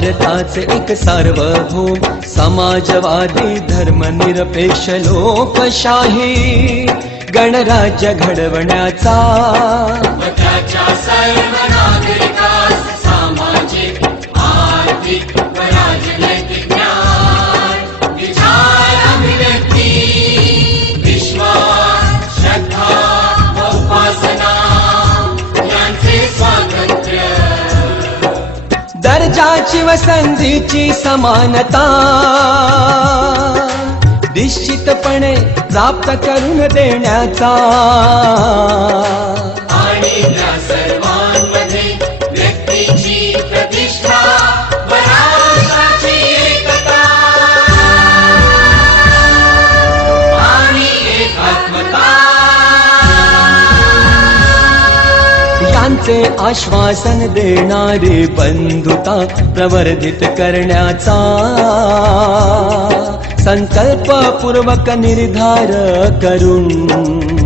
भारताचे एक सार्वभौम समाजवादी धर्मनिरपेक्ष लोकशाही गणराज्य घडवण्याचा व त्याच्या सर्व नागरिकास सामाजिक आर्थिक व राजनैतिक न्याय विचार अभिव्यक्ती विश्वास श्रद्धा व उपासना यांचे स्वातंत्र्य दर्जाची व संधीची समानता निश्चितपणे प्राप्त करून देण्याचा आणि त्या सर्वांमध्ये व्यक्तीची प्रतिष्ठा व राष्ट्राची एकता आणि एकात्मता यांचे आश्वासन देणारी बंधुता प्रवर्धित करण्याचा संकल्पपूर्वक निर्धार करून